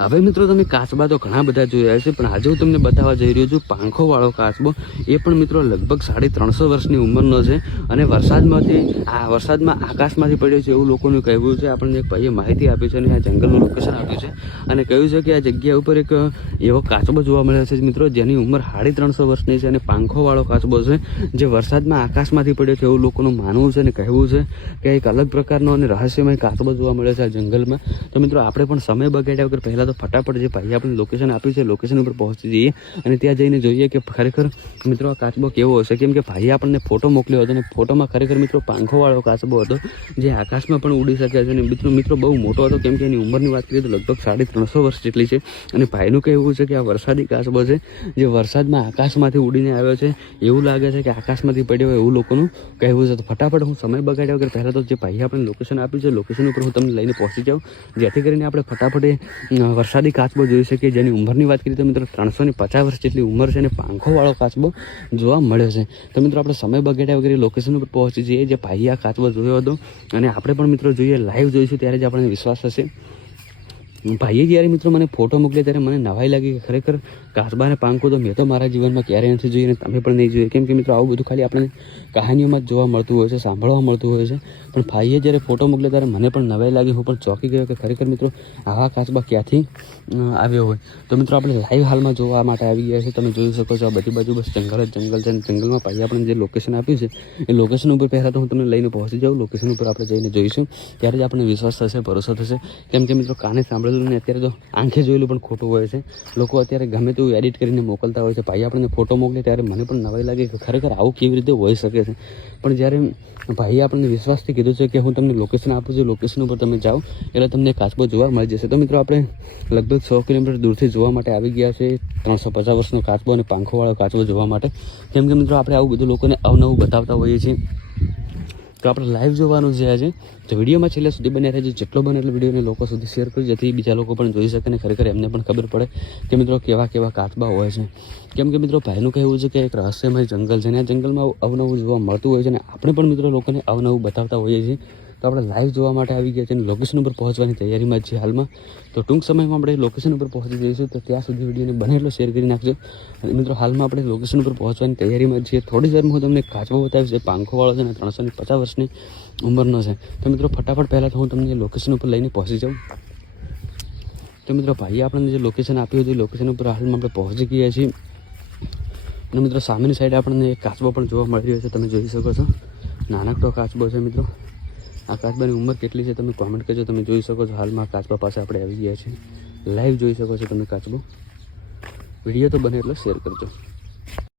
હવે મિત્રો તમે કાચબા તો ઘણા બધા જોયા છે, પણ આજે હું તમને બતાવવા જઈ રહ્યો છું પાંખોવાળો કાચબો. એ પણ મિત્રો લગભગ 350 વર્ષની ઉંમરનો છે અને વરસાદમાં આકાશમાંથી પડ્યો છે એવું લોકોનું કહેવું છે. આપણને એક ભાઈએ માહિતી આપી છે અને આ જંગલનું લોકેશન આપ્યું છે અને કહ્યું છે કે આ જગ્યા ઉપર એક એવો કાચબો જોવા મળ્યો છે મિત્રો, જેની ઉંમર 350 વર્ષની છે અને પાંખોવાળો કાચબો છે, જે વરસાદમાં આકાશમાંથી પડ્યો છે એવું લોકોનું માનવું છે અને કહેવું છે કે એક અલગ પ્રકારનો અને રહસ્યમય કાચબો જોવા મળ્યો છે આ જંગલમાં. તો મિત્રો આપણે પણ સમય બગાડ્યા વગર પહેલાં તો ફટાફટ જે ભાઈએ આપણે લોકેશન આપ્યું છે લોકેશન ઉપર પહોંચી જઈએ અને ત્યાં જઈને જોઈએ કે ખરેખર મિત્રો આ કાચબો કેવો હશે. કેમ કે ભાઈએ આપણને ફોટો મોકલ્યો હતો અને ફોટોમાં ખરેખર મિત્રો પાંખોવાળો કાચબો હતો, જે આકાશમાં પણ ઉડી શકે છે અને મિત્રો બહુ મોટો હતો. કેમ કે એની ઉંમરની વાત કરીએ તો લગભગ 350 વર્ષ જેટલી છે અને ભાઈનું કહેવું છે કે આ વરસાદી કાચબો છે, જે વરસાદમાં આકાશમાંથી ઉડીને આવ્યો છે. એવું લાગે છે કે આકાશમાંથી પડ્યો હોય એવું લોકોનું કહેવું છે. તો ફટાફટ હું સમય બગાડ્યા વગર પહેલાં તો જે ભાઈએ આપણે લોકેશન આપ્યું છે લોકેશન ઉપર હું તમને લઈને પહોંચી જાઉં, જેથી કરીને આપણે ફટાફટ વરસાદી કાચબો જોઈ શકીએ. જેની ઉંમરની વાત કરીએ તો મિત્રો 350 વર્ષ જેટલી ઉંમર છે અને પાંખોવાળો કાચબો જોવા મળ્યો છે. તો મિત્રો આપણે સમય બગાડ્યા વગર લોકેશન ઉપર પહોંચી જઈએ, જે ભાઈએ આ કાચબો જોયો હતો અને આપણે પણ મિત્રો જોઈએ, લાઈવ જોઈશું ત્યારે જ આપણને વિશ્વાસ થશે. ભાઈએ જ્યારે મિત્રો મને ફોટો મોકલ્યો ત્યારે મને નવાઈ લાગી કે ખરેખર કાચબા અને પાંખો તો મેં તો મારા જીવનમાં ક્યારેય નથી જોઈ અને તમે પણ નહીં જોઈએ. કેમ કે મિત્રો આવું બધું ખાલી આપણને કહાનીઓમાં જ જોવા મળતું હોય છે, સાંભળવા મળતું હોય છે. પણ ભાઈએ જ્યારે ફોટો મોકલ્યો ત્યારે મને પણ નવાઈ લાગી, હું પણ ચોંકી ગયો કે ખરેખર મિત્રો આવા કાચબા ક્યાંથી આવ્યો હોય. તો મિત્રો આપણે લાઈવ હાલમાં જોવા માટે આવી ગયા છે. તમે જોઈ શકો છો આ બધી બાજુ બસ જંગલ જ જંગલ છે અને જંગલમાં ભાઈએ આપણે જે લોકેશન આપ્યું છે એ લોકેશન ઉપર પહેલાં તો હું તમને લઈને પહોંચી જાઉં. લોકેશન ઉપર આપણે જઈને જોઈશું ત્યારે જ આપણને વિશ્વાસ થશે, ભરોસો થશે. કેમ કે મિત્રો કાને સાંભળેલું ને અત્યારે તો આંખે જોયેલું પણ ખોટું હોય છે. લોકો અત્યારે ગમે તેવું એડિટ કરીને મોકલતા હોય છે. ભાઈ આપણને ફોટો મોકલે ત્યારે મને પણ નવાઈ લાગે કે ખરેખર આવું કેવી રીતે હોઈ શકે છે. પણ જ્યારે ભાઈએ આપણને વિશ્વાસથી કીધું છે કે હું તમને લોકેશન આપું છું, લોકેશન ઉપર તમે જાઓ એટલે તમને કાચબો જોવા મળી જશે. તો મિત્રો આપણે લગભગ 100 કિલોમીટર દૂરથી જોવા માટે આવી ગયા છે 350 વર્ષનો કાચબો અને પાંખોવાળો કાચબો જોવા માટે. કેમ કે મિત્રો આપણે આવું બધું લોકોને અવનવું બતાવતા હોઈએ છીએ. તો આપણે લાઈવ જોવાનું છે આજે. તો વિડીયોમાં છેલ્લે સુધી બન્યા રહેજો, જેટલો બને એટલો વિડીયોને લોકો સુધી શેર કરજો, જેથી બીજા લોકો પણ જોઈ શકે અને ખરેખર એમને પણ ખબર પડે કે મિત્રો કેવા કેવા કાચબા હોય છે. કેમ કે મિત્રો ભાઈનું કહેવું છે કે એક રહસ્યમય જંગલ છે અને આ જંગલમાં અવનવું જોવા મળતું હોય છે અને આપણે પણ મિત્રો લોકોને અવનવું બતાવતા હોઈએ છીએ. તો આપણે લાઈવ જોવા માટે આવી ગયા છે અને લોકેશન ઉપર પહોંચવાની તૈયારીમાં છીએ હાલમાં. તો ટૂંક સમયમાં આપણે લોકેશન ઉપર પહોંચી જઈશું. તો ત્યાં સુધી વિડીયોને બને એટલો શેર કરી નાખજો. અને મિત્રો હાલમાં આપણે લોકેશન ઉપર પહોંચવાની તૈયારીમાં છીએ. થોડી વારમાં હું તમને કાચબો બતાવીશ. એ પાંખોવાળો છે અને 350 વર્ષની ઉંમરનો છે. તો મિત્રો ફટાફટ પહેલાં તો હું તમને લોકેશન ઉપર લઈને પહોંચી જાઉં. તો મિત્રો ભાઈએ આપણને જે લોકેશન આપ્યું હતું એ લોકેશન ઉપર હાલમાં આપણે પહોંચી ગયા છીએ અને મિત્રો સામેની સાઈડે આપણને એક કાચબો પણ જોવા મળી રહ્યો છે. તમે જોઈ શકો છો નાનકડો કાચબો છે. મિત્રો આ કાચબાની ઉંમર કેટલી છે તમે કોમેન્ટ કરજો. તમે જોઈ શકો છો હાલમાં કાચબા પાસે આપણે આવી ગયા છીએ. લાઈવ જોઈ શકો છો તમે કાચબો. વિડીયો તો બને એટલો શેર કરજો.